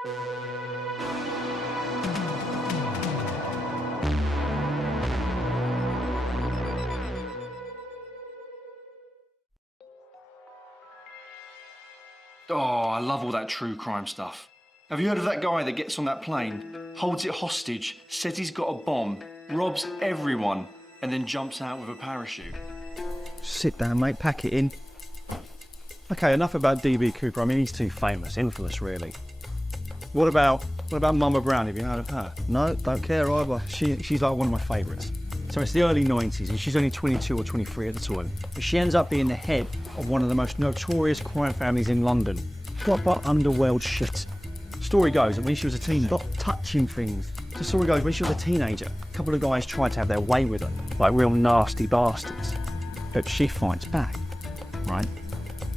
Oh, I love all that true crime stuff. Have you heard of that guy that gets on that plane, holds it hostage, says he's got a bomb, robs everyone, and then jumps out with a parachute? Sit down, mate, pack it in. Okay, enough about D.B. Cooper. I mean, he's too famous, infamous, really. What about Mama Brown? Have you heard of her? No, don't care either. She's like one of my favourites. So it's the early 90s, and she's only 22 or 23 at the time. But she ends up being the head of one of the most notorious crime families in London. Proper underworld shit. Story goes that when she was a teenager, stop touching things. The story goes when she was a teenager, a couple of guys tried to have their way with her, like real nasty bastards. But she fights back, right?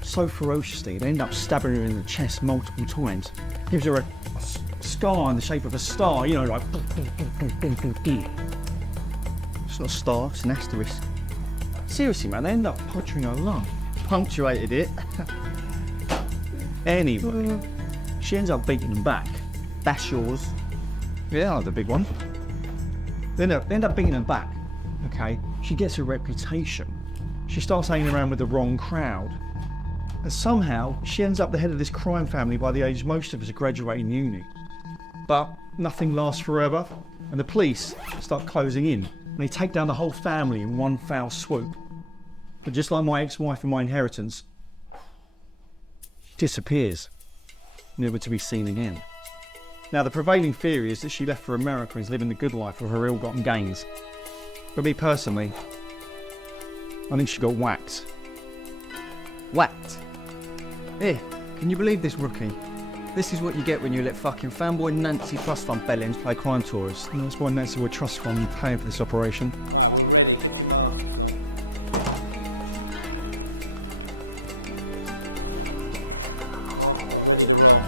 So ferociously, they end up stabbing her in the chest multiple times. Gives her a scar in the shape of a star, you know, like. It's not a star, it's an asterisk. Seriously, man, they end up puncturing her lung. Punctuated it. Anyway, she ends up beating them back. That's yours. Yeah, the big one. They end up beating them back, okay? She gets a reputation. She starts hanging around with the wrong crowd. And somehow, she ends up the head of this crime family by the age most of us are graduating uni. But nothing lasts forever, and the police start closing in, and they take down the whole family in one foul swoop. But just like my ex-wife and my inheritance, disappears, never to be seen again. Now, the prevailing theory is that she left for America and is living the good life with her ill-gotten gains. But me personally, I think she got whacked. Whacked. Here, can you believe this, rookie? This is what you get when you let fucking fanboy Nancy trust fund bellends play crime tourists. And that's why Nancy would trust fund paying for this operation. All right, we're ready. Get your masks on. All right, we're ready to roll.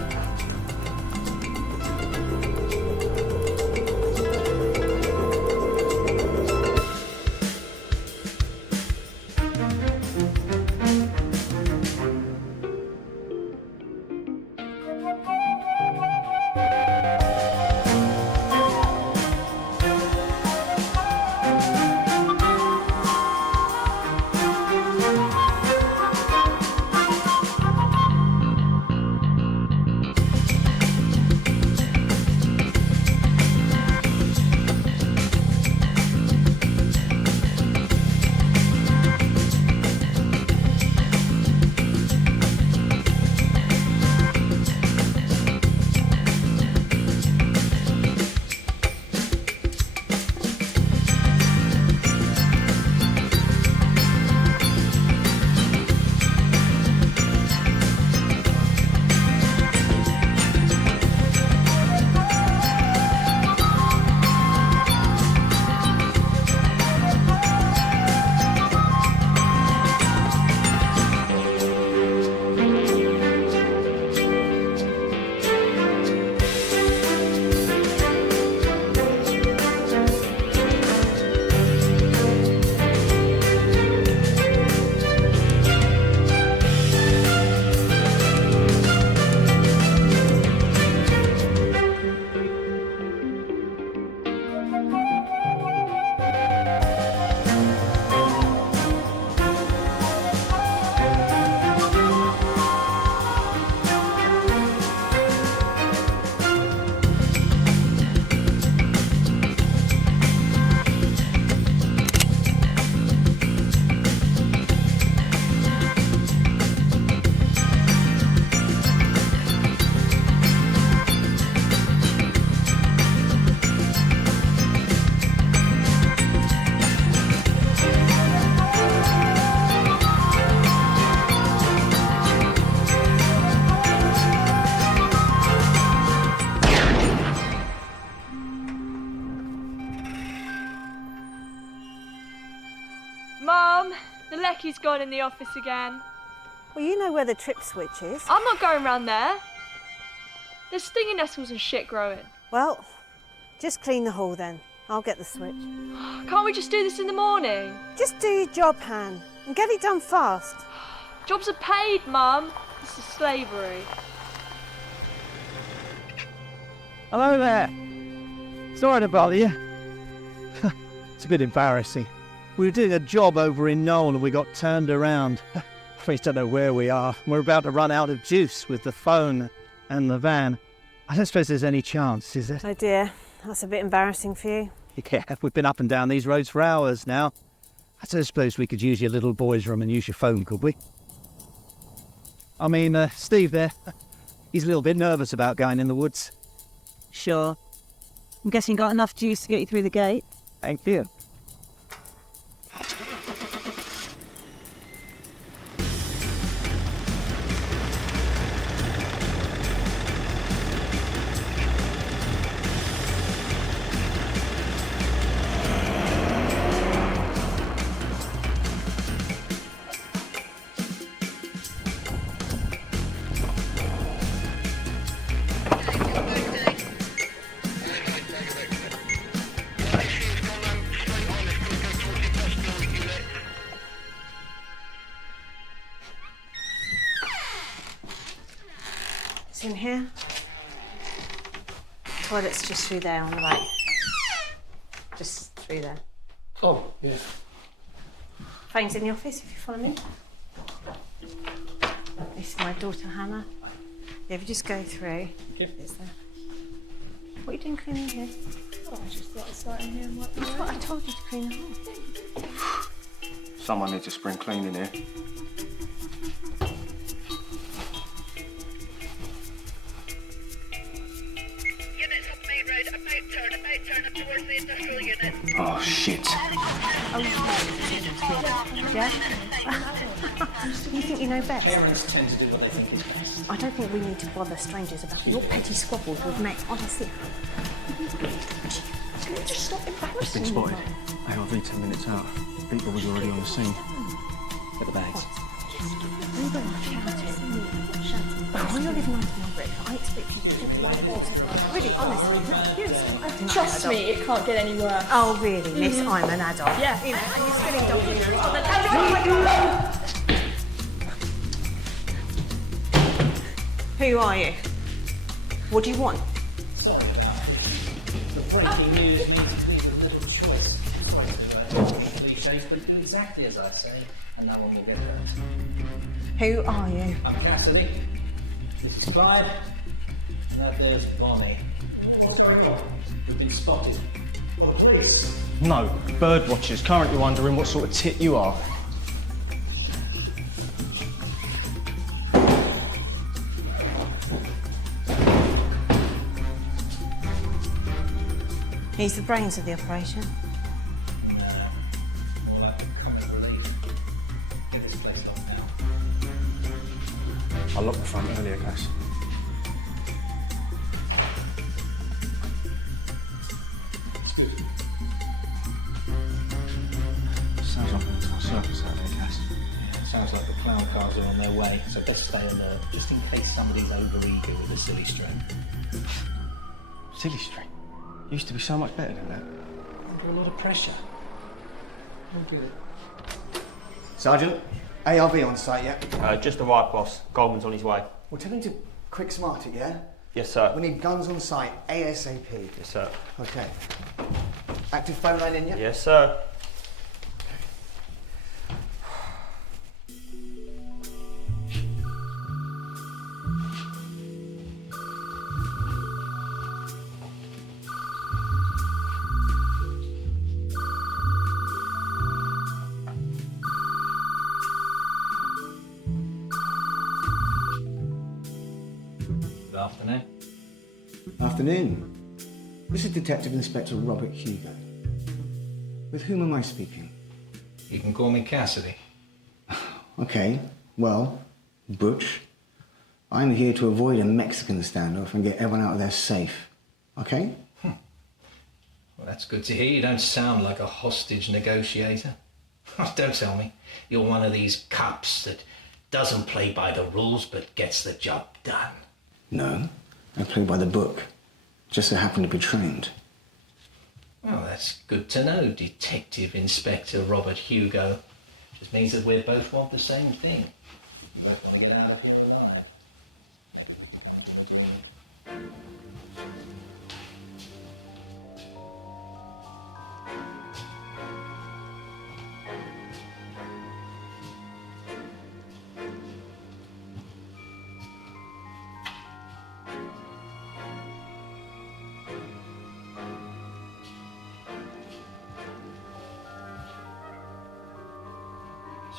Mum, the leckie's gone in the office again. Well, you know where the trip switch is. I'm not going round there. There's stinging nettles and shit growing. Well, just clean the hall then. I'll get the switch. Can't we just do this in the morning? Just do your job, Han, and get it done fast. Jobs are paid, Mum. This is slavery. Hello there. Sorry to bother you. It's a bit embarrassing. We were doing a job over in Knoll and we got turned around. We don't know where we are. We're about to run out of juice with the phone and the van. I don't suppose there's any chance, is there? Oh dear, that's a bit embarrassing for you. Yeah, we've been up and down these roads for hours now. I don't suppose we could use your little boy's room and use your phone, could we? I mean, Steve there, he's a little bit nervous about going in the woods. Sure. I'm guessing you got enough juice to get you through the gate? Thank you. It's in here. Toilet's just through there on the right. Just through there. Oh, yeah. Payne's in the office if you follow me. This is my daughter Hannah. Yeah, if you just go through. Okay. It's there. What are you doing cleaning here? Oh, I just got started here. That's what I told you to clean the hall. Someone needs a spring clean in here. Units up the main road, about turn up towards the industrial unit. Oh, shit. Helicopters to continue to follow out to remain at a safe distance. You think you know best? Parents tend to do what they think is best. I don't think we need to bother strangers about Excuse me, your ladies. petty squabbles with mates. Honestly. Just stop embarrassing He's been spotted. ARV 10 minutes out. Beeper was already on the scene. Get the bags. Excuse me, ladies, but you're about to have a very bad day. Trust me, it can't get any worse. Oh, really, miss? I'm an adult. Yeah. Sorry to interrupt. Who are you? What do you want? Sorry about this. The breaking news means me with little choice. I'm sorry to talk in cliches, but do exactly as I say, and no one will get hurt. Who are you? I'm Cassidy. This is Clyde, and that there's Bonnie. What's going on? We've been spotted. Well, the police? No. Bird watchers currently wondering what sort of tit you are. He's the brains of the operation. Nah, more like the comic relief. Get this place locked down. I locked the front earlier, guys. It's good. Sounds like an entire circus out there, Cass. Yeah, it sounds like the clown cars are on their way, so best stay alert, just in case somebody's over-eager with a silly string. Silly string. Used to be so much better than that. Under a lot of pressure. I don't get it. Sergeant, ARV on site, yeah? Just arrived, boss. Goldman's on his way. We're turning to quick smarty, yeah? Yes, sir. We need guns on site, ASAP. Yes, sir. Okay. Active phone line in, yeah? Yes, sir. Good afternoon. Afternoon. This is Detective Inspector Robert Hugo. With whom am I speaking? You can call me Cassidy. Okay, well, Butch. I'm here to avoid a Mexican standoff and get everyone out of there safe. Okay? Well, that's good to hear. You don't sound like a hostage negotiator. Don't tell me you're one of these cops that doesn't play by the rules but gets the job done. No, I play by the book. Just so happen to be trained. Well, that's good to know, Detective Inspector Robert Hugo. Just means that we both want the same thing. We both want to get out of here alive. Maybe we could come to an agreement.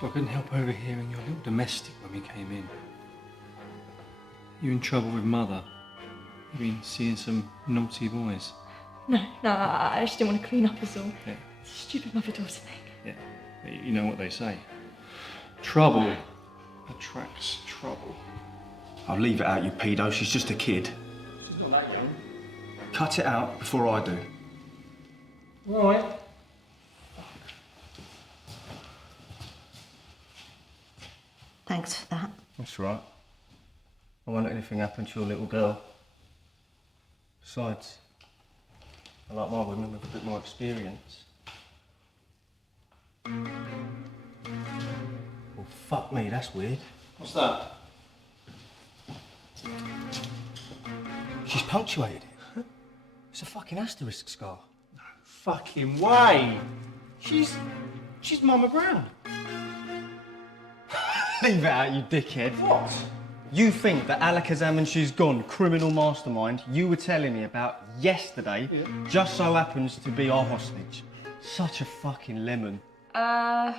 So I couldn't help overhearing your little domestic when we came in. You in trouble with Mother? You been seeing some naughty boys? No, I just didn't want to clean up as all. Yeah. Stupid mother-daughter thing. Yeah. You know what they say. Trouble attracts trouble. I'll leave it out, you pedo. She's just a kid. She's not that young. Cut it out before I do. All right. Thanks for that. That's right. I won't let anything happen to your little girl. Besides, I like my women with a bit more experience. Well, fuck me, that's weird. What's that? She's punctuated it. It's a fucking asterisk scar. Fucking way! She's Mama Brown. Leave it out, you dickhead. What? You think that Alakazam and She's Gone, criminal mastermind, you were telling me about yesterday, just so happens to be our hostage. Such a fucking lemon.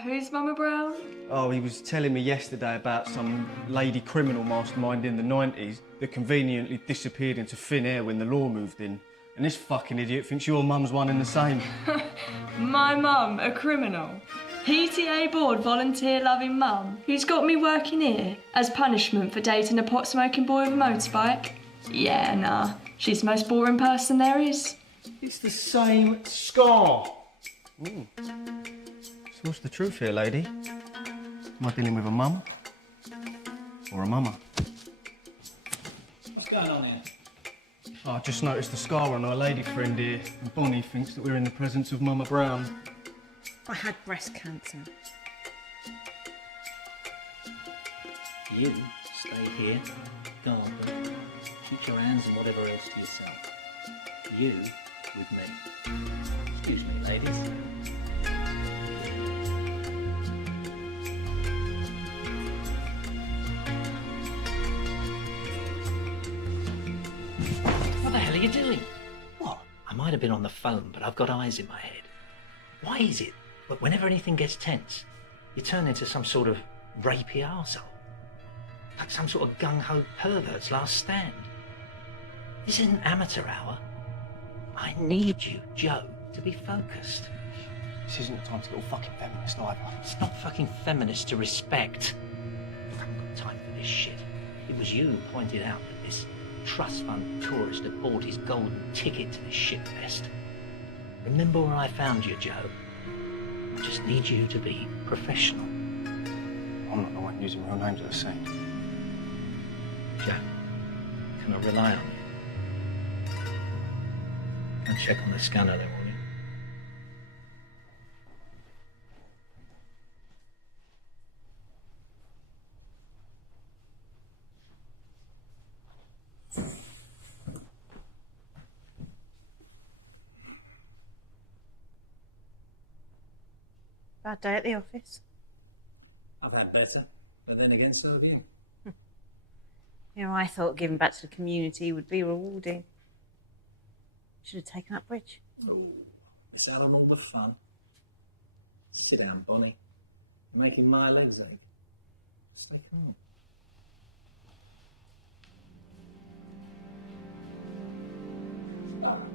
Who's Mama Brown? Oh, he was telling me yesterday about some lady criminal mastermind in the 90s that conveniently disappeared into thin air when the law moved in. And this fucking idiot thinks your mum's one and the same. My mum, a criminal. PTA board volunteer-loving mum who's got me working here as punishment for dating a pot-smoking boy with a motorbike. Yeah, nah. She's the most boring person there is. It's the same scar. So what's the truth here, lady? Am I dealing with a mum or a mama? What's going on here? Oh, I just noticed the scar on our lady friend here, and Bonnie thinks that we're in the presence of Mama Brown. I had breast cancer. You stay here, guard them, keep your hands and whatever else to yourself. You with me. Excuse me, ladies. What the hell are you doing? What? I might have been on the phone, but I've got eyes in my head. Why is it that whenever anything gets tense, you turn into some sort of rapey arsehole? Like some sort of gung-ho pervert's last stand. This isn't amateur hour. I need you, Joe, to be focused. This isn't the time to get all fucking feminist either. It's not fucking feminist to respect. I haven't got time for this shit. It was you who pointed out that this trust fund tourist had bought his golden ticket to this shitfest. Remember where I found you, Joe? I just need you to be professional. I'm not the one using real names at the scene. Joe, can I rely on you? Go check on the scanner then, will you? Bad day at the office. I've had better, but then again, so have you. You know, I thought giving back to the community would be rewarding. Should have taken up bridge. Oh, miss out on all the fun. Sit down, Bonnie. You're making my legs ache. Stay calm. Ah.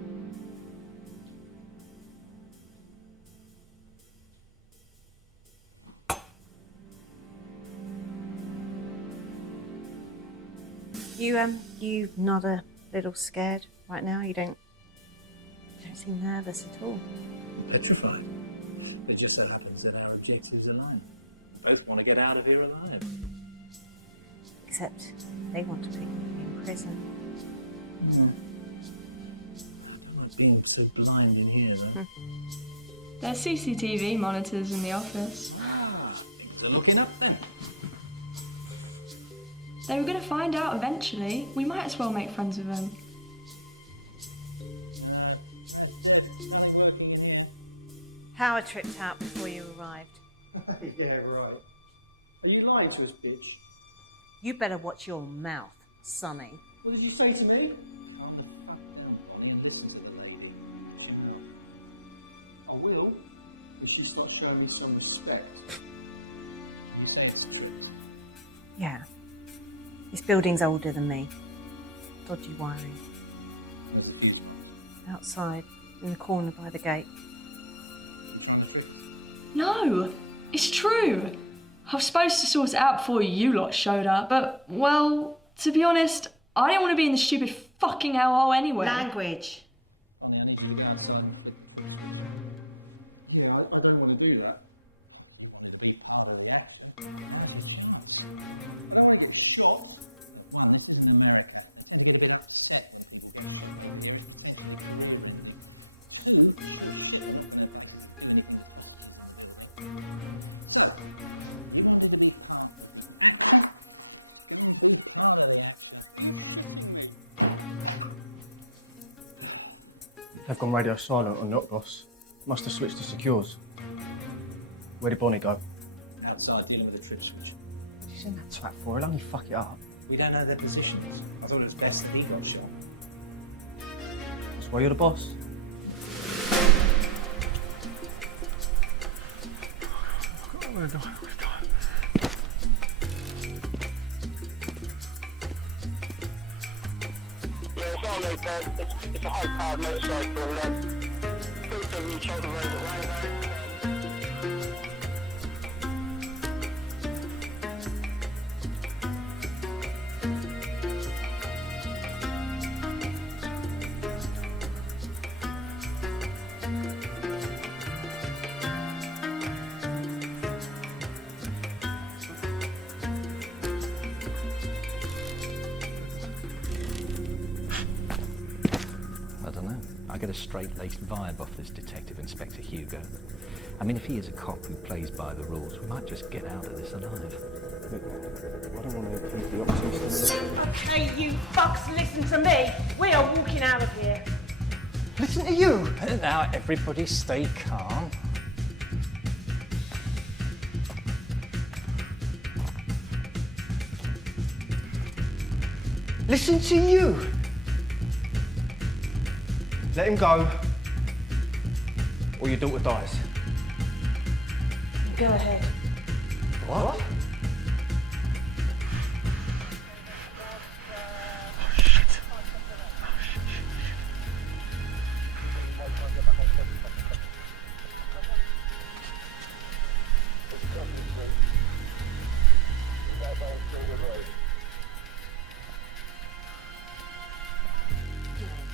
You not a little scared right now? You don't seem nervous at all. I'm petrified. But it just so happens that our objectives align. We both want to get out of here alive. Except they want to put you in prison. Yeah. I don't like being so blind in here, though. There's CCTV monitors in the office. Ah, things are looking up then. They were going to find out eventually. We might as well make friends with them. No, that's dead. Nothing working in here. Howard tripped out before you arrived. Yeah, right. Are you lying to us, bitch? You better watch your mouth, Sonny. What did you say to me? Calm the fuck down, Bonnie, and listen to the lady. Watch your mouth. I will, when she starts showing me some respect. You say it's tripped. Yeah. This building's older than me. Dodgy wiring. Where's the fuse box? Outside, in the corner by the gate. You trying to trick us? No, it's true. I was supposed to sort it out before you lot showed up, but, well, to be honest, I didn't want to be in the stupid fucking hellhole anyway. Language. Bonnie, I need you to go outside and flick the trip switch. Yeah, I don't want to do that. Oh, you wanted to be part of the action. Now's your chance. I don't want to get shot. Look, one, this isn't America. They tend to get a bit upset when people get shot over here. It's potentially career-ending. Two, sure shit, we're not going to basically do anything with hostages in the building. So, you wanted to be part of the action? Go and be part of the action. Are you shitting me? I've gone radio silent on knock boss. Must have switched to secures. Where did Bonnie go? Outside, dealing with the trip switch. She's in that twat for it, only fuck it up. We don't know their positions. I thought it was best that he got shot. That's why you're the boss. It's a high-powered motorcycle. Both of each other over the way. I get a straight-laced vibe off this Detective Inspector Hugo. I mean, if he is a cop who plays by the rules, we might just get out of this alive. I don't want to keep you up too soon. Okay, you fucks, listen to me. We are walking out of here. Listen to you! Now, everybody stay calm. Listen to you! Let him go, or your daughter dies. Go ahead. What?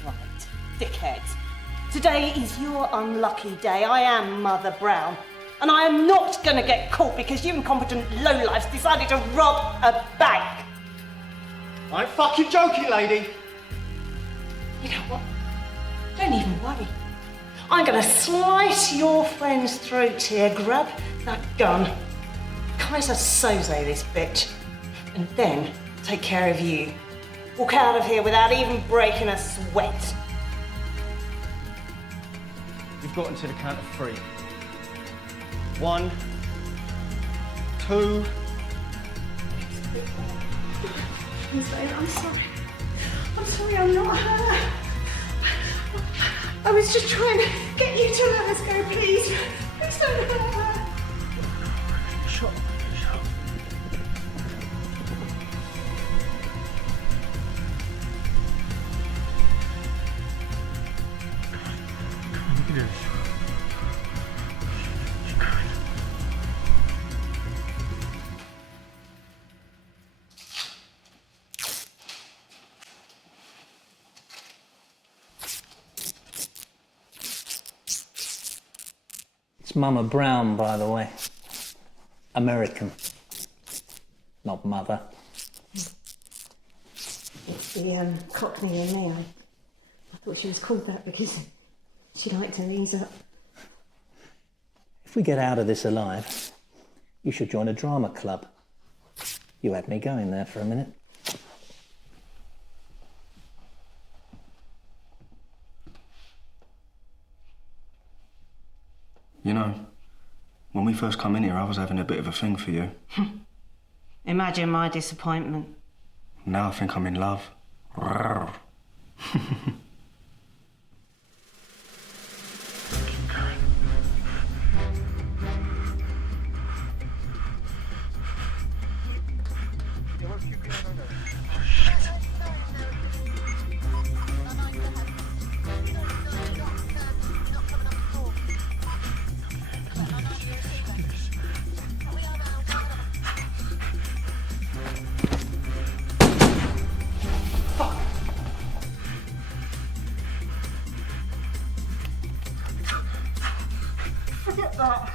Right, dickhead. Today is your unlucky day. I am Mother Brown. And I am not going to get caught because you incompetent lowlifes decided to rob a bank. I ain't fucking joking, lady. You know what? Don't even worry. I'm going to slice your friend's throat here. Grab that gun. Kaiser Soze this bitch. And then take care of you. Walk out of here without even breaking a sweat. You've got until the count of 3. 1, 2. Please, babe, I'm sorry. I'm sorry, I'm not her. I was just trying to get you to let us go, please. Please don't hurt her. Sure. Yes. It's Mama Brown, by the way. American. Not Mother. It's the Cockney in me. I thought she was called that because she liked to knees up. If we get out of this alive, you should join a drama club. You had me going there for a minute. You know, when we first come in here, I was having a bit of a thing for you. Imagine my disappointment. Now I think I'm in love. Forget that.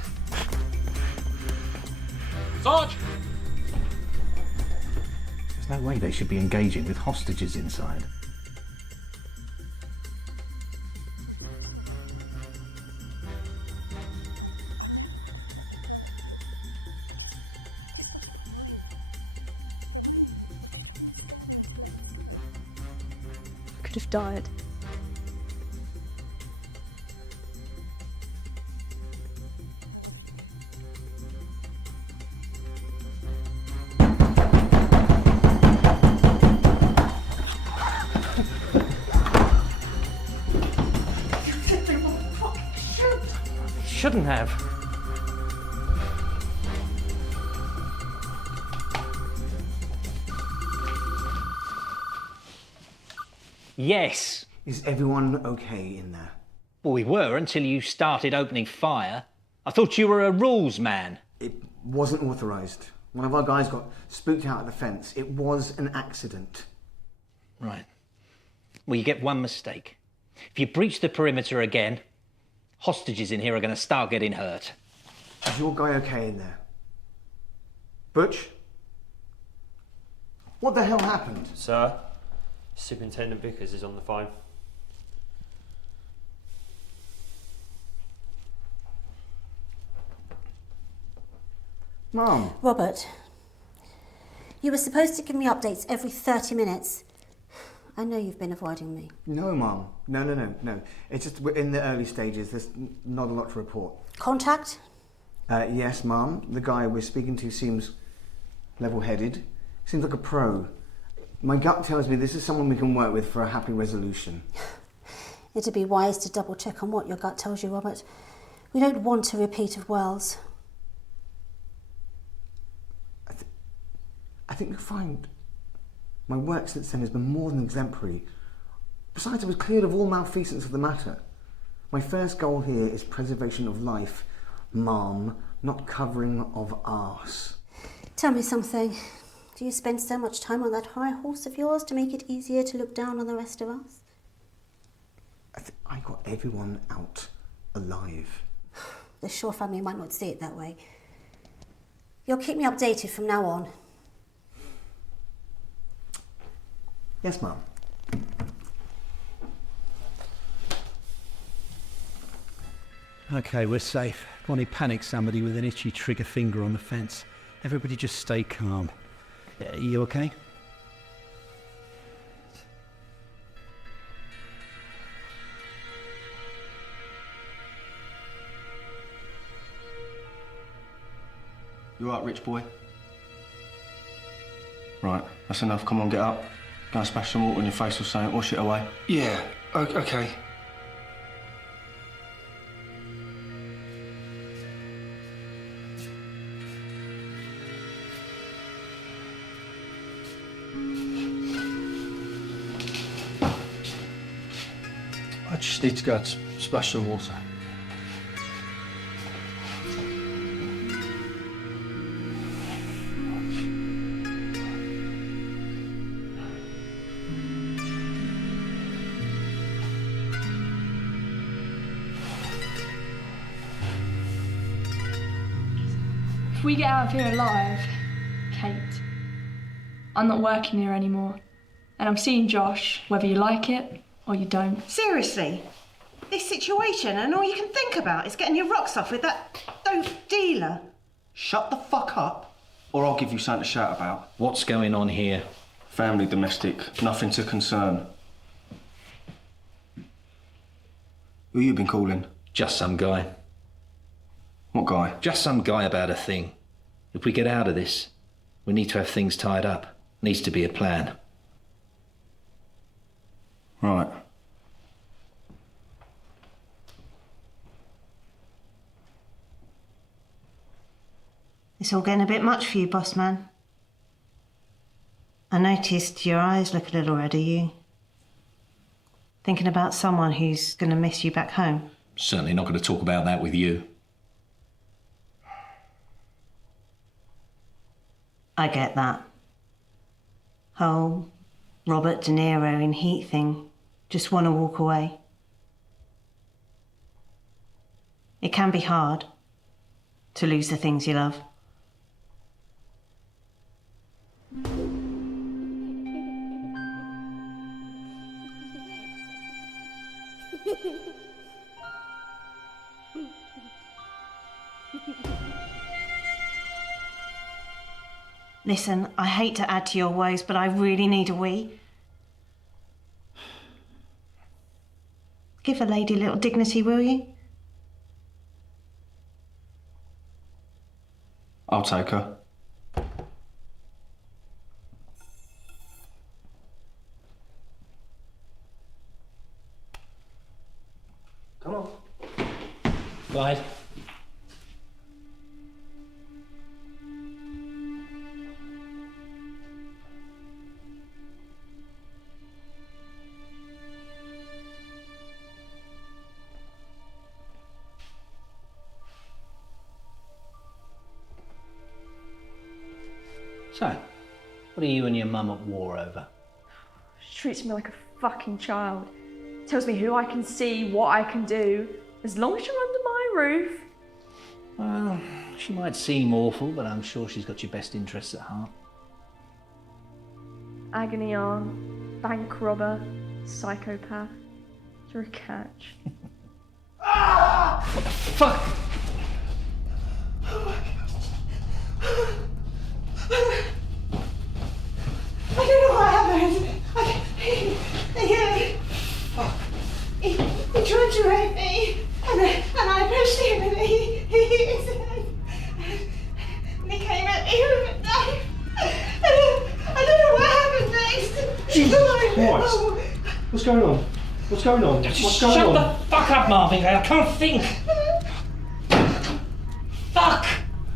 Sarge! There's no way they should be engaging with hostages inside. I'm so sorry, Ham. I never would have let them hurt you. I just lost my mind. For a moment, was you trying to scare them into letting us go? I could have died. I love you. You said they wouldn't fucking shoot! They shouldn't have. Yes. Is everyone okay in there? Well, we were until you started opening fire. I thought you were a rules man. It wasn't authorised. One of our guys got spooked out of the fence. It was an accident. Right. Well, you get one mistake. If you breach the perimeter again, hostages in here are going to start getting hurt. Is your guy okay in there? Butch? What the hell happened? Sir, Superintendent Vickers is on the phone. Mum. Robert, you were supposed to give me updates every 30 minutes. I know you've been avoiding me. No, Mum. No. It's just we're in the early stages. There's not a lot to report. Contact? Yes, Mum. The guy we're speaking to seems level-headed. Seems like a pro. My gut tells me this is someone we can work with for a happy resolution. It'd be wise to double check on what your gut tells you, Robert. We don't want a repeat of Wells. I think you'll find my work since then has been more than exemplary. Besides, I was cleared of all malfeasance of the matter. My first goal here is preservation of life, Mum, not covering of arse. Tell me something. Do you spend so much time on that high horse of yours to make it easier to look down on the rest of us? I got everyone out alive. The Shaw family might not see it that way. You'll keep me updated from now on. Yes, Mum. Okay, we're safe. Bonnie panicked somebody with an itchy trigger finger on the fence. Everybody just stay calm. Are you okay? You alright, rich boy? Right, that's enough. Come on, get up. Go and smash some water in your face or something. Wash it away. Yeah, okay. I just need to go and splash some water. If we get out of here alive, Kate, I'm not working here anymore. And I'm seeing Josh, whether you like it or you don't. Seriously? This situation and all you can think about is getting your rocks off with that dope dealer? Shut the fuck up, or I'll give you something to shout about. What's going on here? Family domestic, nothing to concern. Who you been calling? Just some guy. What guy? Just some guy about a thing. If we get out of this, we need to have things tied up. Needs to be a plan. Right. It's all getting a bit much for you, boss man. I noticed your eyes look a little red. Are you thinking about someone who's going to miss you back home? Certainly not going to talk about that with you. I get that. Whole Robert De Niro in Heat thing. Just want to walk away. It can be hard. to lose the things you love. Listen, I hate to add to your woes, but I really need a wee. Give a lady a little dignity, will you? I'll take her. Come on. Glide. So, what are you and your mum at war over? She treats me like a fucking child. Tells me who I can see, what I can do, as long as you're under my roof. Well, she might seem awful, but I'm sure she's got your best interests at heart. Agony aunt, bank robber, psychopath. You're a catch. What the fuck? I don't know what happened. He tried to rape me, and I pushed him, and he came at me with a knife. I don't know what happened next. Jesus Christ! What's going on? What's going on? What's going Shut on? the fuck up, Marvin. I can't think. Fuck!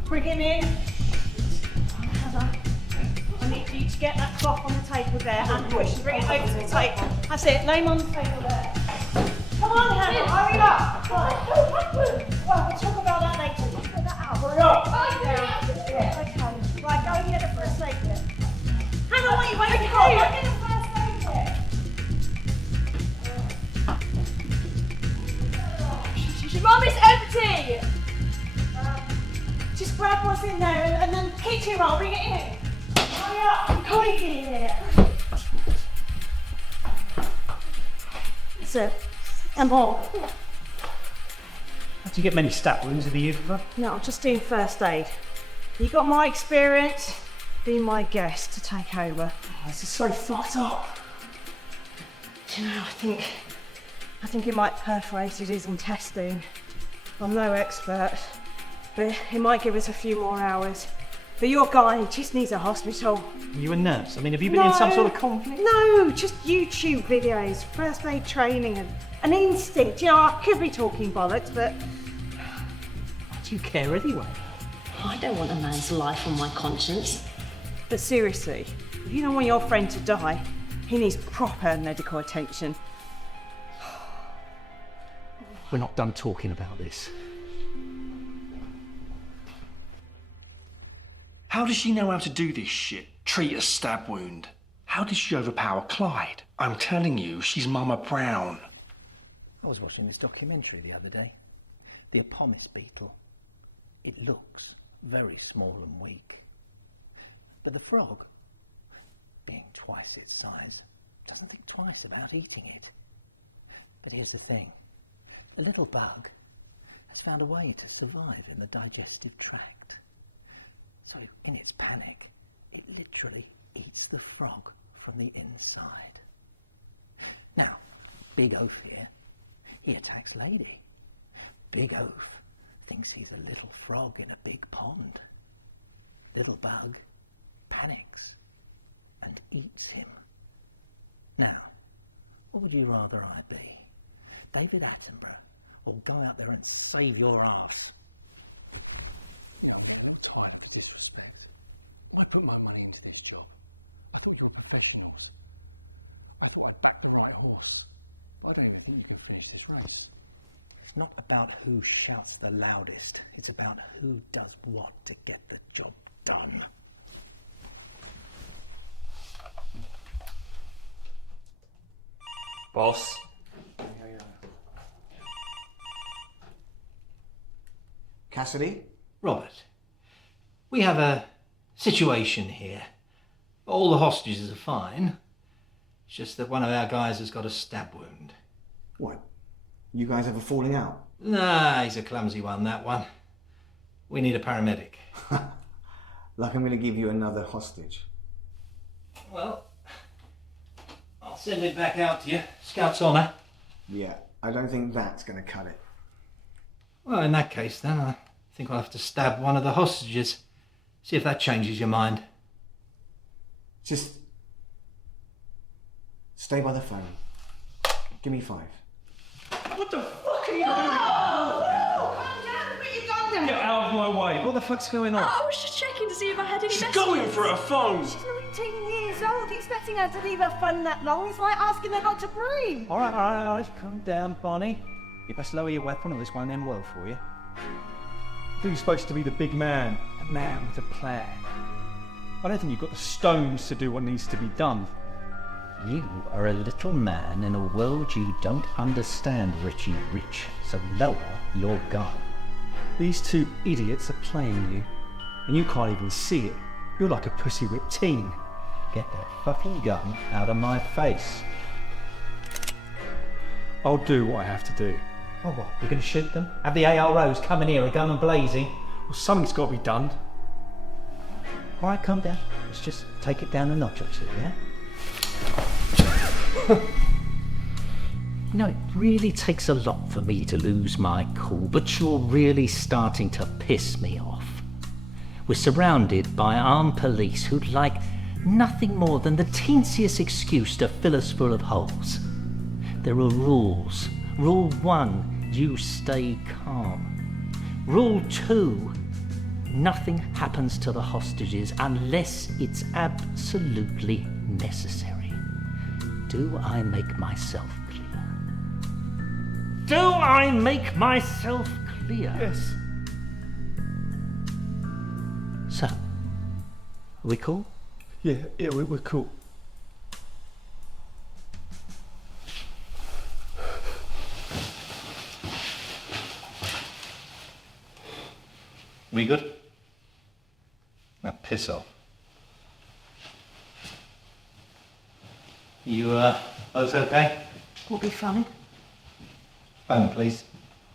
Bring him in. Heather, I need you to get that cloth on the table there and push. Bring it over to the table. That's it. Lay him on the table there. Come on, Heather, hurry up. Right. Well, we'll talk about that later. Just put that out. Hurry up. Yeah, okay. Right, go and get the first aid kit. Hang on, what are you waiting for? Go get the first aid kit. Your mum is empty! Just grab what's in there and then keep to your roll. Bring it in. Hurry up. Quick in here. That's it. And more. Do you get many stab wounds in a year for that? No, I'm just doing first aid. You got my experience. Be my guest to take over. This is so fucked up. You know, I think it might perforate his intestine. I'm no expert, but it might give us a few more hours. But your guy just needs a hospital. Are you a nurse? I mean, have you been in some sort of conflict? No, just YouTube videos, first aid training, and an instinct. You know, I could be talking bollocks, but Do you care anyway? I don't want a man's life on my conscience. But seriously, if you don't want your friend to die, he needs proper medical attention. We're not done talking about this. How does she know how to do this shit? Treat a stab wound? How did she overpower Clyde? I'm telling you, she's Mama Brown. I was watching this documentary the other day. The Apomis beetle. It looks very small and weak. But the frog, being twice its size, doesn't think twice about eating it. But here's the thing. The little bug has found a way to survive in the digestive tract. So in its panic, it literally eats the frog from the inside. Now, Big Oaf here, he attacks Lady. Big Oaf thinks he's a little frog in a big pond. Little bug panics and eats him. Now, what would you rather I be? David Attenborough, or go out there and save your arse? You know, I'm getting a little tired of the disrespect. I put my money into this job. I thought you were professionals. I thought I'd back the right horse. But I don't even think you can finish this race. It's not about who shouts the loudest. It's about who does what to get the job done. Boss. Cassidy? Robert, we have a situation here. All the hostages are fine. It's just that one of our guys has got a stab wound. What? You guys have a falling out? Nah, he's a clumsy one, that one. We need a paramedic. Like I'm going to give you another hostage. Well, I'll send it back out to you. Scout's honour. Yeah, I don't think that's going to cut it. Well, in that case, then, I think I'll have to stab one of the hostages. See if that changes your mind. Just stay by the phone. Give me 5. What the fuck are you doing? Get Get out of my way. What the fuck's going on? I was just checking to see if I had any She's messages. going for her phone. She's 18 years old. Expecting her to leave her phone that long is like asking her not to breathe. All right, calm down, Bonnie. You best lower your weapon or this won't end well for you. Who's supposed to be the big man? A man with a plan. I don't think you've got the stones to do what needs to be done. You are a little man in a world you don't understand, Richie Rich, so lower your gun. These 2 idiots are playing you, and you can't even see it. You're like a pussy-whipped teen. Get that fucking gun out of my face. I'll do what I have to do. Oh, what? You're going to shoot them? Have the AROs come in here, a gun and blazing? Well, something's got to be done. All right, calm down. Let's just take it down a notch or 2, yeah? You know, it really takes a lot for me to lose my cool, but you're really starting to piss me off. We're surrounded by armed police who'd like nothing more than the teensiest excuse to fill us full of holes. There are rules. Rule 1, you stay calm. Rule 2, nothing happens to the hostages unless it's absolutely necessary. Do I make myself clear? Do I make myself clear? Yes. So, are we cool? Yeah, we're cool. We good? Now piss off. You, both okay? Will be fine. Phone, please.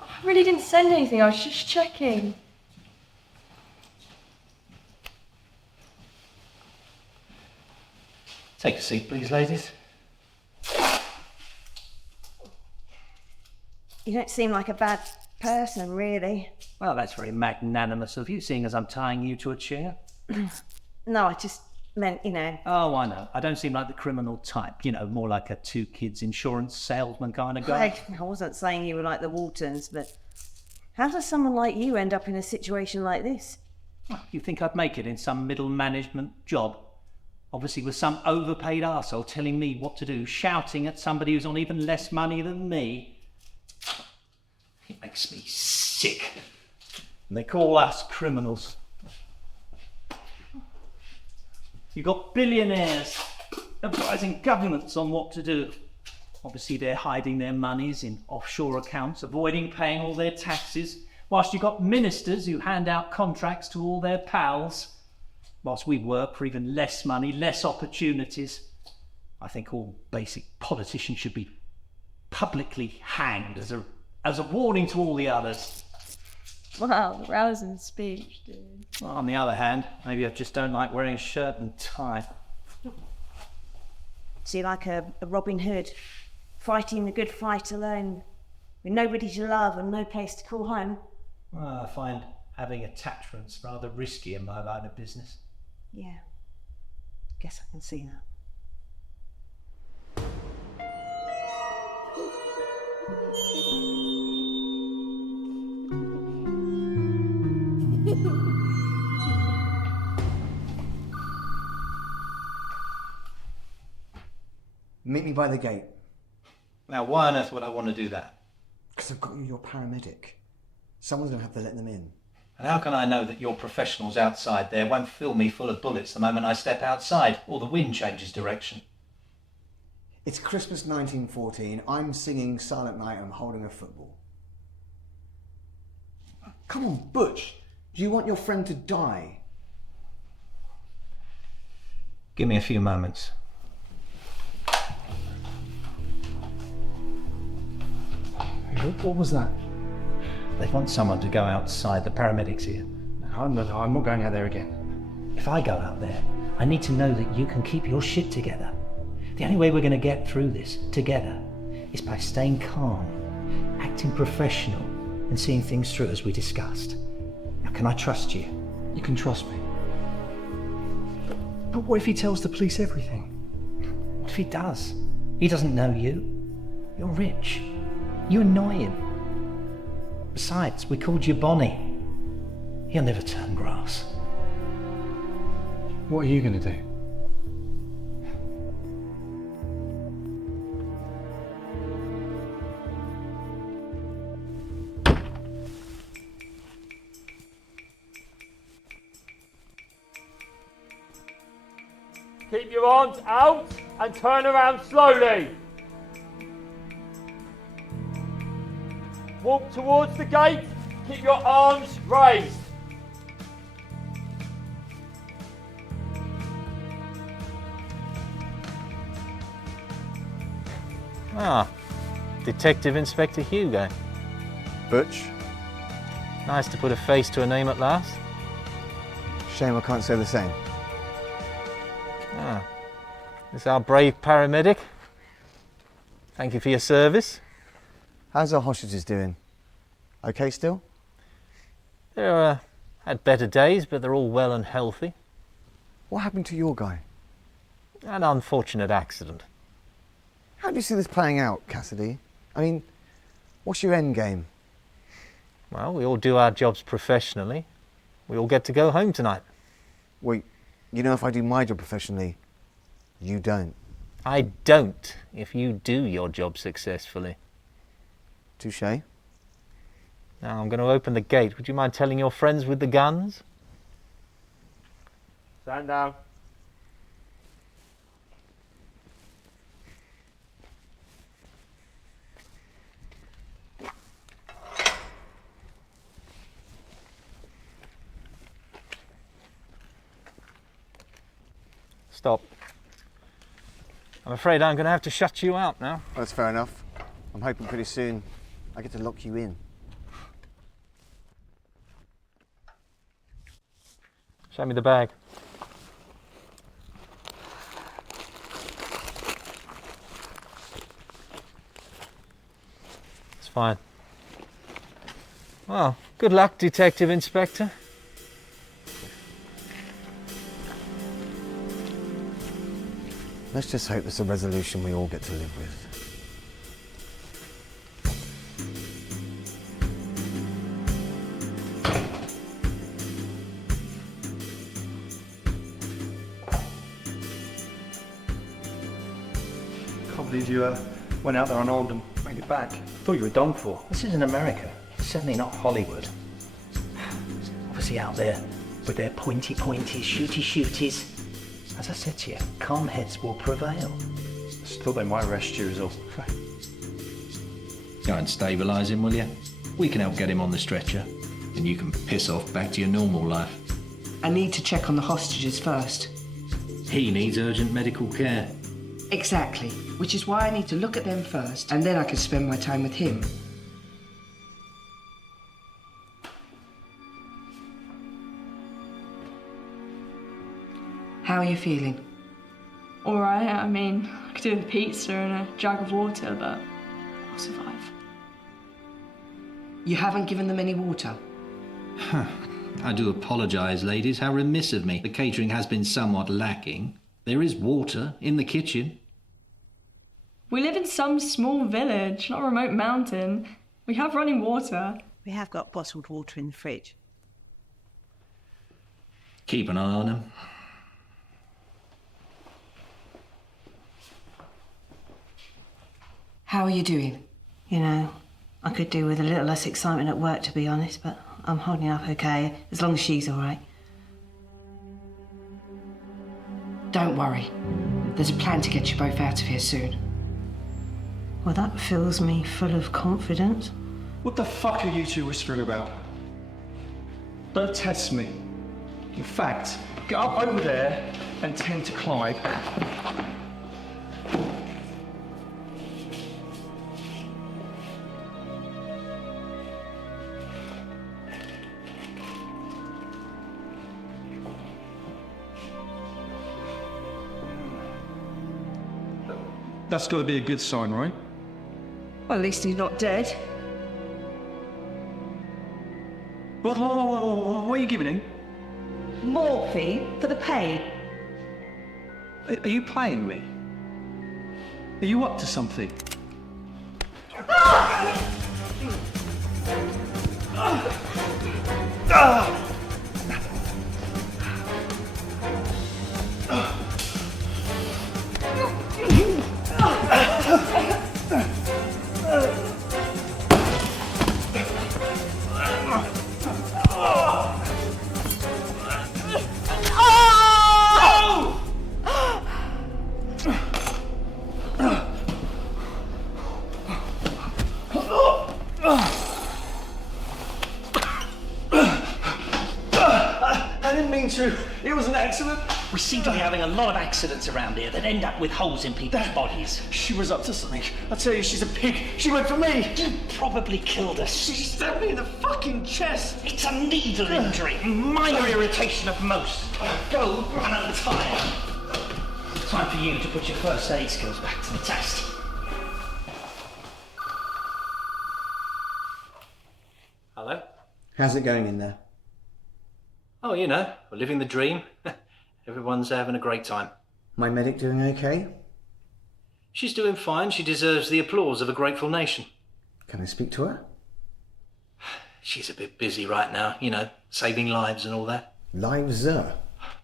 I really didn't send anything. I was just checking. Take a seat, please, ladies. You don't seem like a bad person, really. Well, that's very magnanimous of you, seeing as I'm tying you to a chair. No, I just meant, you know. Oh, I know. I don't seem like the criminal type. You know, more like a 2 kids insurance salesman kind of guy. I wasn't saying you were like the Waltons, but how does someone like you end up in a situation like this? Well, you think I'd make it in some middle management job? Obviously with some overpaid arsehole telling me what to do, shouting at somebody who's on even less money than me. It makes me sick. And they call us criminals. You've got billionaires advising governments on what to do. Obviously they're hiding their monies in offshore accounts, avoiding paying all their taxes, whilst you've got ministers who hand out contracts to all their pals, whilst we work for even less money, less opportunities. I think all basic politicians should be publicly hanged as a warning to all the others. Wow, rousing speech, dude. Well, on the other hand, maybe I just don't like wearing a shirt and tie. So you're like a Robin Hood, fighting the good fight alone, with nobody to love and no place to call home. Well, I find having attachments rather risky in my line of business. Yeah, guess I can see that. Meet me by the gate. Now, why on earth would I want to do that? Because I've got you your paramedic. Someone's going to have to let them in. And how can I know that your professionals outside there won't fill me full of bullets the moment I step outside, or the wind changes direction? It's Christmas 1914. I'm singing Silent Night. I'm holding a football. Come on, Butch. Do you want your friend to die? Give me a few moments. What was that? They want someone to go outside. The paramedics here. No, I'm not going out there again. If I go out there, I need to know that you can keep your shit together. The only way we're going to get through this together is by staying calm, acting professional, and seeing things through as we discussed. Now, can I trust you? You can trust me. But what if he tells the police everything? What if he does? He doesn't know you. You're rich. You annoy him. Besides, we called you Bonnie. He'll never turn grass. What are you going to do? Keep your arms out and turn around slowly. Walk towards the gate, keep your arms raised. Ah, Detective Inspector Hugo. Butch? Nice to put a face to a name at last. Shame I can't say the same. Ah, this is our brave paramedic. Thank you for your service. How's our hostages doing? Okay still? They're had better days, but they're all well and healthy. What happened to your guy? An unfortunate accident. How do you see this playing out, Cassidy? I mean, what's your end game? Well, we all do our jobs professionally. We all get to go home tonight. Wait, you know if I do my job professionally, you don't. I don't if you do your job successfully. Touché. Now I'm going to open the gate. Would you mind telling your friends with the guns? Stand down. Stop. I'm afraid I'm going to have to shut you out now. That's fair enough. I'm hoping pretty soon I get to lock you in. Show me the bag. It's fine. Well, good luck, Detective Inspector. Let's just hope it's a resolution we all get to live with. Can't believe you went out there unarmed and made it back. Thought you were done for. This isn't America. Certainly not Hollywood. Obviously out there with their pointy shooties. As I said to you, calm heads will prevail. Still, they might arrest you as well. Go and stabilise him, will you? We can help get him on the stretcher, and you can piss off back to your normal life. I need to check on the hostages first. He needs urgent medical care. Exactly, which is why I need to look at them first, and then I can spend my time with him. How are you feeling? Alright, I mean, I could do with a pizza and a jug of water, but I'll survive. You haven't given them any water? I do apologise, ladies. How remiss of me. The catering has been somewhat lacking. There is water in the kitchen. We live in some small village, not a remote mountain. We have running water. We have got bottled water in the fridge. Keep an eye on him. How are you doing? You know, I could do with a little less excitement at work, to be honest, but I'm holding up okay, as long as she's all right. Don't worry. There's a plan to get you both out of here soon. Well, that fills me full of confidence. What the fuck are you two whispering about? Don't test me. In fact, get up over there and tend to Clive. That's got to be a good sign, right? Well, at least he's not dead. What are you giving him? Morphine for the pain. Are you playing me? Are you up to something? It was an accident. We seem to be having a lot of accidents around here that end up with holes in people's bodies. She was up to something. I tell you, she's a pig. She went for me. You probably killed her. She stabbed me in the fucking chest. It's a needle injury. Minor irritation at most. Go and untie. Time for you to put your first aid skills back to the test. Hello? How's it going in there? Oh, you know, we're living the dream. Everyone's having a great time. My medic doing okay? She's doing fine. She deserves the applause of a grateful nation. Can I speak to her? She's a bit busy right now, you know, saving lives and all that. Lives,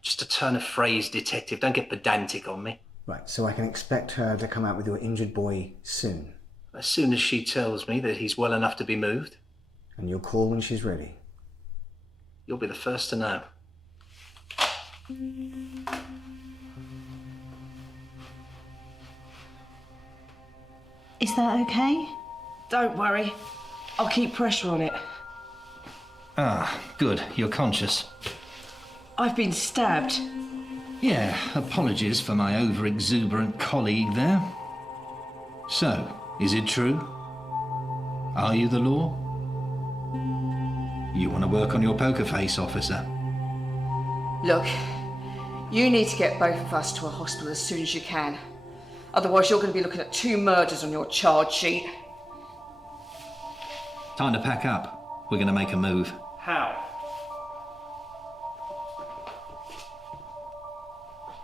Just a turn of phrase, detective. Don't get pedantic on me. Right, so I can expect her to come out with your injured boy soon. As soon as she tells me that he's well enough to be moved. And you'll call when she's ready. You'll be the first to know. Is that okay? Don't worry. I'll keep pressure on it. Ah, good. You're conscious. I've been stabbed. Yeah, apologies for my over-exuberant colleague there. So, is it true? Are you the law? You want to work on your poker face, officer? Look, you need to get both of us to a hospital as soon as you can. Otherwise, you're going to be looking at 2 murders on your charge sheet. Time to pack up. We're going to make a move. How?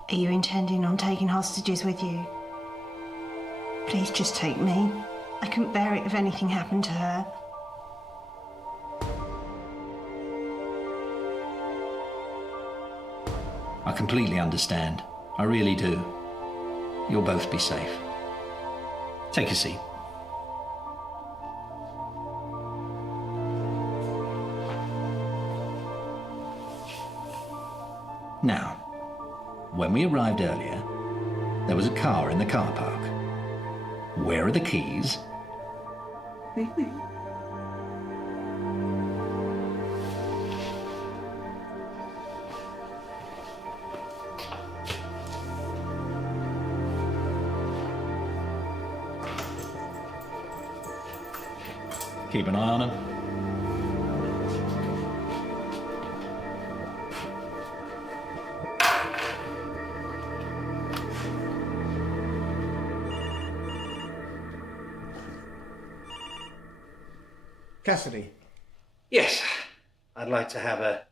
Are you intending on taking hostages with you? Please just take me. I couldn't bear it if anything happened to her. I completely understand. I really do. You'll both be safe. Take a seat. Now, when we arrived earlier, there was a car in the car park. Where are the keys? Keep an eye on him. Cassidy, Yes, I'd like to have a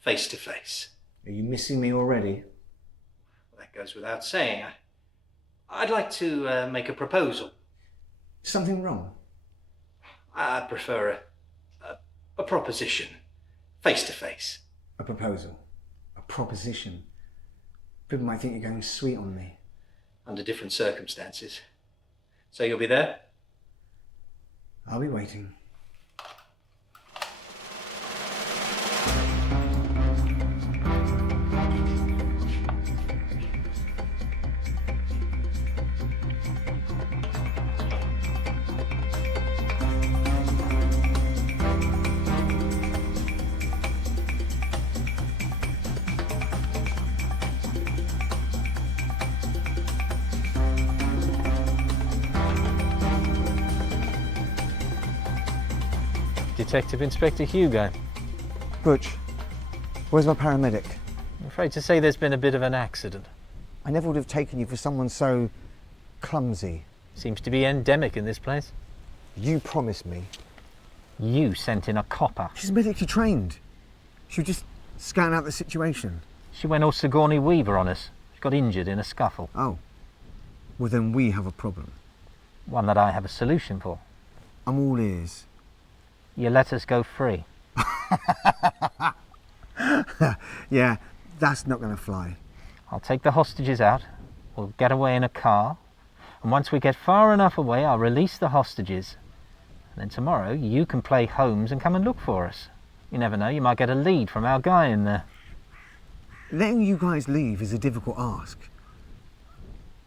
face-to-face. are you missing me already? Well, that goes without saying. I'd like to make a proposal. Something wrong? I'd prefer a proposition, face-to-face. A proposal? A proposition? People might think you're going sweet on me. Under different circumstances. So you'll be there? I'll be waiting. Detective Inspector Hugo. Butch, where's my paramedic? I'm afraid to say there's been a bit of an accident. I never would have taken you for someone so clumsy. Seems to be endemic in this place. You promised me. You sent in a copper. She's medically trained. She would just scan out the situation. She went all Sigourney Weaver on us. She got injured in a scuffle. Oh. Well, then we have a problem. One that I have a solution for. I'm all ears. You let us go free. Yeah, that's not going to fly. I'll take the hostages out. We'll get away in a car. And once we get far enough away, I'll release the hostages. And then tomorrow, you can play Holmes and come and look for us. You never know, you might get a lead from our guy in there. Letting you guys leave is a difficult ask.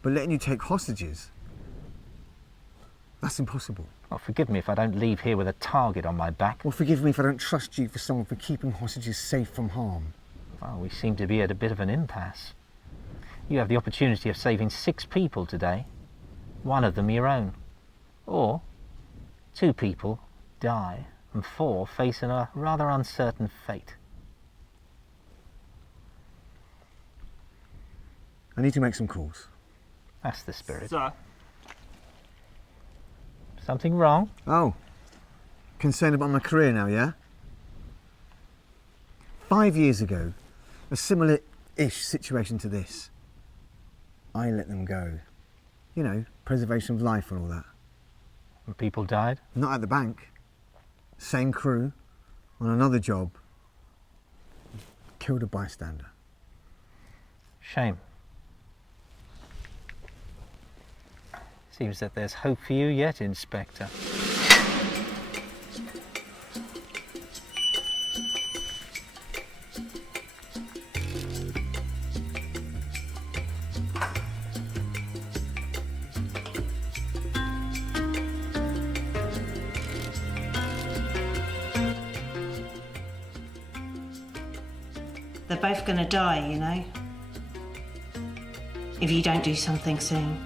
But letting you take hostages, that's impossible. Well, forgive me if I don't leave here with a target on my back. Well, forgive me if I don't trust you for someone for keeping hostages safe from harm. Well, we seem to be at a bit of an impasse. You have the opportunity of saving 6 people today. 1 of them your own. Or 2 people die and 4 facing a rather uncertain fate. I need to make some calls. That's the spirit. Sir? Something wrong? Oh. Concerned about my career now, yeah? 5 years ago, a similar-ish situation to this. I let them go. You know, preservation of life and all that. And people died? Not at the bank. Same crew, on another job. Killed a bystander. Shame. Seems that there's hope for you yet, Inspector. They're both gonna die, you know? If you don't do something soon.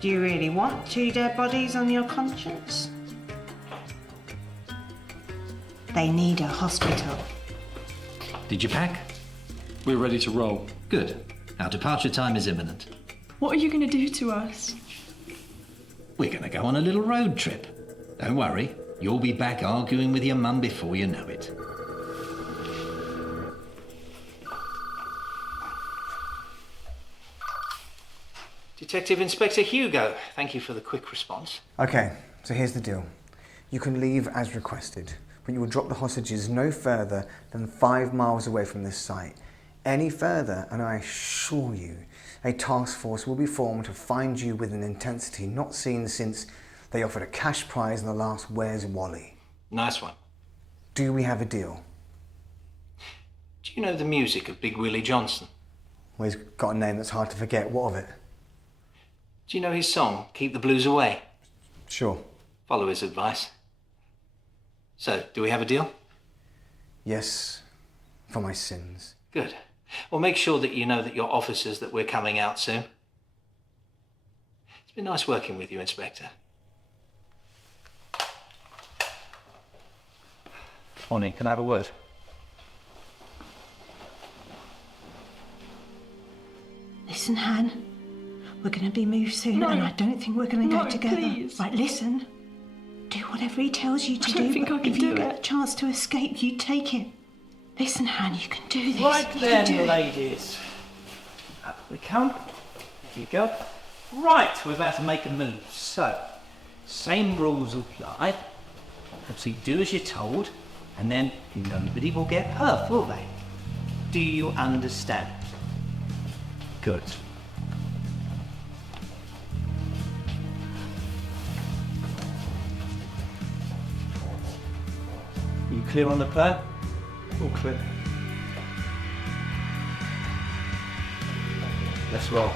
Do you really want 2 dead bodies on your conscience? They need a hospital. Did you pack? We're ready to roll. Good. Our departure time is imminent. What are you going to do to us? We're going to go on a little road trip. Don't worry, you'll be back arguing with your mum before you know it. Detective Inspector Hugo, thank you for the quick response. Okay, so here's the deal. You can leave as requested, but you will drop the hostages no further than 5 miles away from this site. Any further, and I assure you, a task force will be formed to find you with an intensity not seen since they offered a cash prize in the last Where's Wally. Nice one. Do we have a deal? Do you know the music of Big Willie Johnson? Well, he's got a name that's hard to forget. What of it? Do you know his song, Keep the Blues Away? Sure. Follow his advice. So, do we have a deal? Yes, for my sins. Good. Well, make sure that you know that your officers that we're coming out soon. It's been nice working with you, Inspector. Bonnie, can I have a word? Listen, Han. We're going to be moved soon, No. and I don't think we're going to No, go together. please. Right, listen. Do whatever he tells you to I do. don't think I can if you do get it. a chance to escape, you take it. Listen, Han, you can do this. Right You can then, do it. ladies. Up we come. Here you go. Right, we're about to make a move. So, same rules apply. Obviously, do as you're told, and then nobody will get hurt, will they? Do you understand? Good. You clear on the plan? All clear. Let's roll.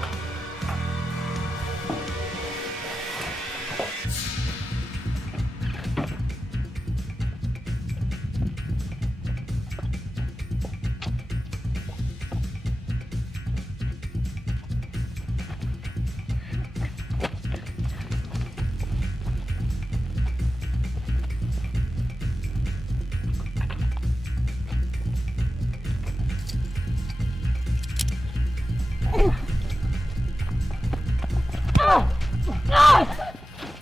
Run,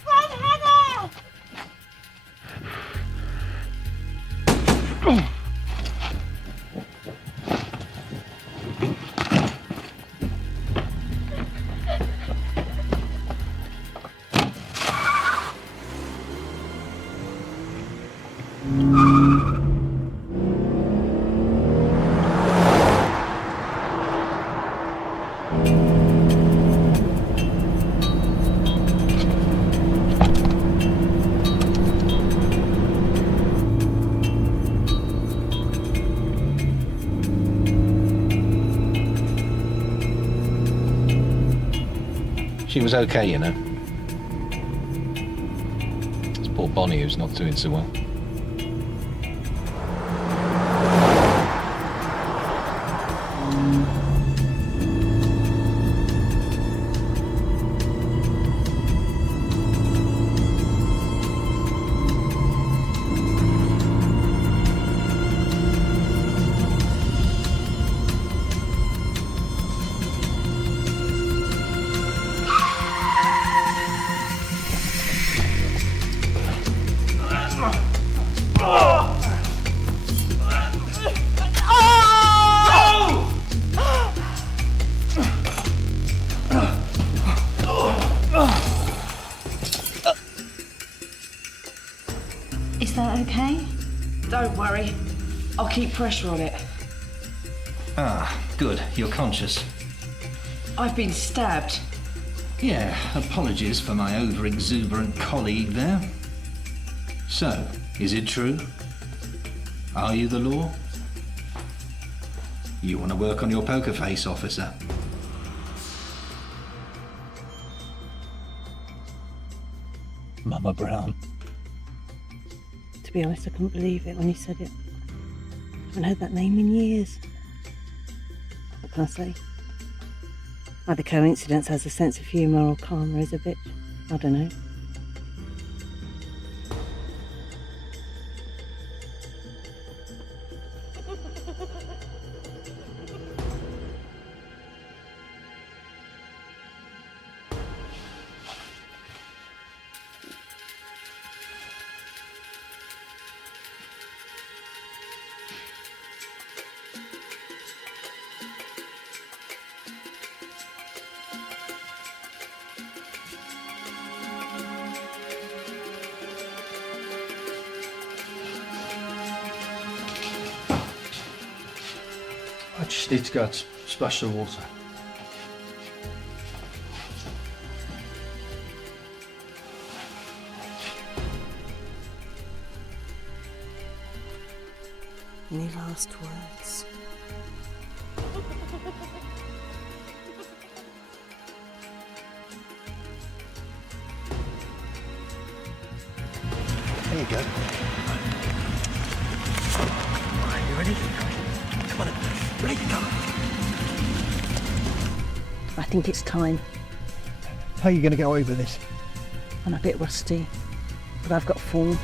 Hannah! She was okay, you know. It's poor Bonnie who's not doing so well. Is that okay? Don't worry. I'll keep pressure on it. Ah, good. You're conscious. I've been stabbed. Yeah, apologies for my over-exuberant colleague there. So, is it true? Are you the law? You want to work on your poker face, officer? Mama Brown. To be honest, I couldn't believe it when you said it. I haven't heard that name in years. What can I say? Either coincidence has a sense of humour or karma is a bitch. I don't know. I just need to go to splash some water. Any last words? There you go. Are you ready? Come on, ready to go. I think it's time. How are you going to get over this? I'm a bit rusty, but I've got form.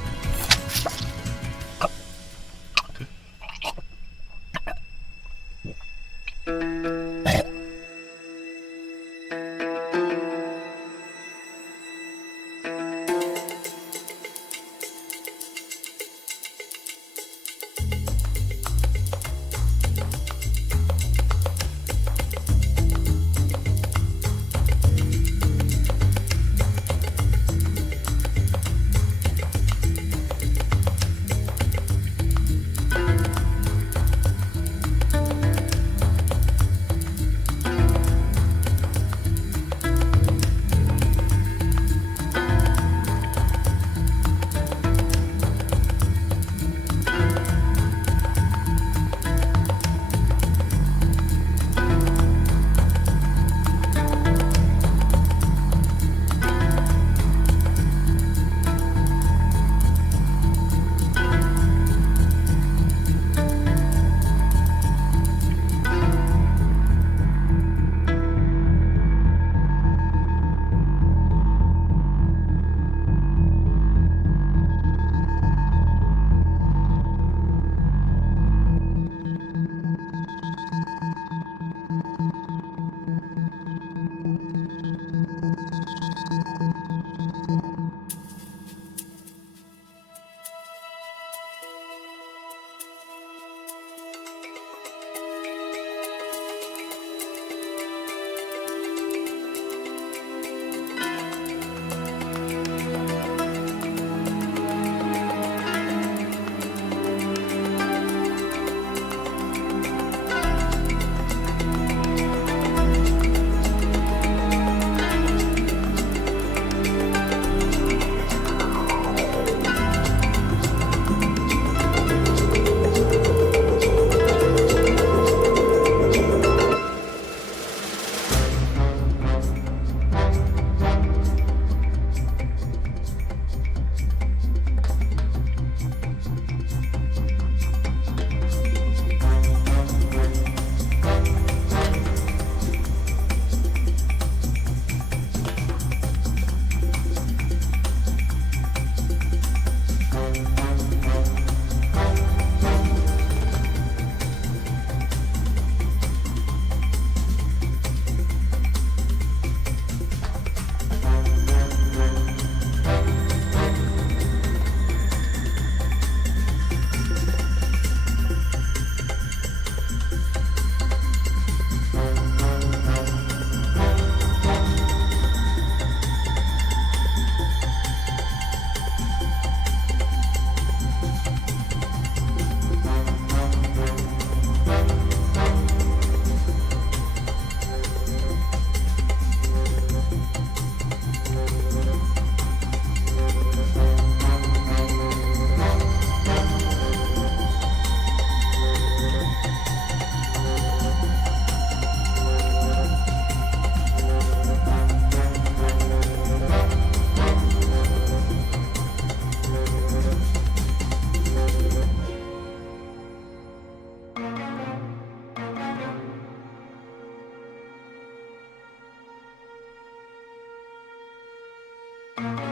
Bye.